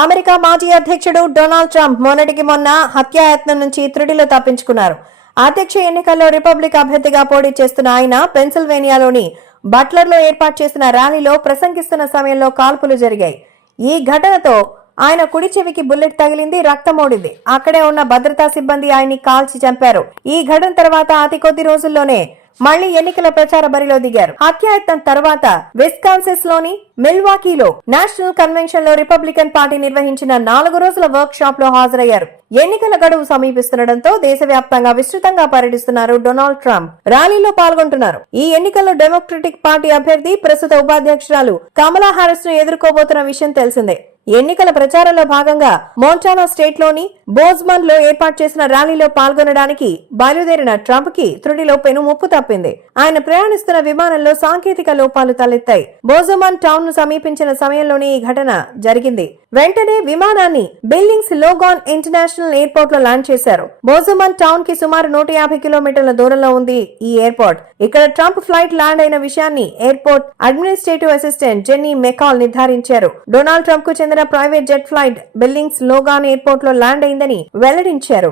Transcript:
America మాజీ అధ్యక్షుడు Donald Trump మొన్నటికి మొన్న హత్యాయత్నం నుంచి త్రుటిలో తప్పించుకున్నారు. అధ్యక్ష ఎన్నికల్లో రిపబ్లిక్ అభ్యర్థిగా పోటీ చేస్తున్న ఆయన పెన్సిల్వేనియాలోని బట్లర్లో ఏర్పాటు చేసిన ర్యాలీలో ప్రసంగిస్తున్న సమయంలో కాల్పులు జరిగాయి. ఈ ఘటనతో ఆయన కుడి చెవికి బుల్లెట్ తగిలింది, రక్తమోడింది. అక్కడే ఉన్న భద్రతా సిబ్బంది ఆయన్ని కాల్చి చంపారు. ఈ ఘటన తర్వాత అతి కొద్ది రోజుల్లోనే మళ్లీ ఎన్నికల ప్రచార బరిలో దిగారు. హత్యాయత్నం తర్వాత విస్కాన్సిస్ లోని మిల్వాకీలో నేషనల్ కన్వెన్షన్ లో రిపబ్లికన్ పార్టీ నిర్వహించిన 4 రోజుల వర్క్ షాప్ లో హాజరయ్యారు. ఎన్నికల గడువు సమీపిస్తుండటంతో దేశవ్యాప్తంగా విస్తృతంగా పర్యటిస్తున్నారు డొనాల్డ్ ట్రంప్. ర్యాలీలో పాల్గొంటున్నారు. ఈ ఎన్నికల్లో డెమోక్రటిక్ పార్టీ అభ్యర్థి ప్రస్తుత ఉపాధ్యక్షురాలు కమలా హారిస్ ను ఎదుర్కోబోతున్న విషయం తెలిసిందే. ఎన్నికల ప్రచారంలో భాగంగా మోంటానా స్టేట్ లోని బోజ్మన్ లో ఏర్పాటు చేసిన ర్యాలీలో పాల్గొనడానికి బయలుదేరిన ట్రంప్ కి త్రుటిలో పెను ముప్పు తప్పింది. ఆయన ప్రయాణిస్తున్న విమానంలో సాంకేతిక లోపాలు తలెత్తాయి. బోజమన్ టౌన్ ను సమీపించిన సమయంలోనే ఈ ఘటన జరిగింది. వెంటనే విమానాన్ని బిల్లింగ్స్ లోగాన్ ఇంటర్నేషనల్ ఎయిర్పోర్ట్ లో ల్యాండ్ చేశారు. బోజమన్ టౌన్ కి సుమారు 150 కిలోమీటర్ల దూరంలో ఉంది ఈ ఎయిర్పోర్ట్. ఇక్కడ ట్రంప్ ఫ్లైట్ ల్యాండ్ అయిన విషయాన్ని airport administrative assistant Jenny McCall నిర్ధారించారు. డొనాల్డ్ ట్రంప్ కు చెందిన private jet flight Billings Logan airport లో ల్యాండ్ అయిందని వెల్లడించారు.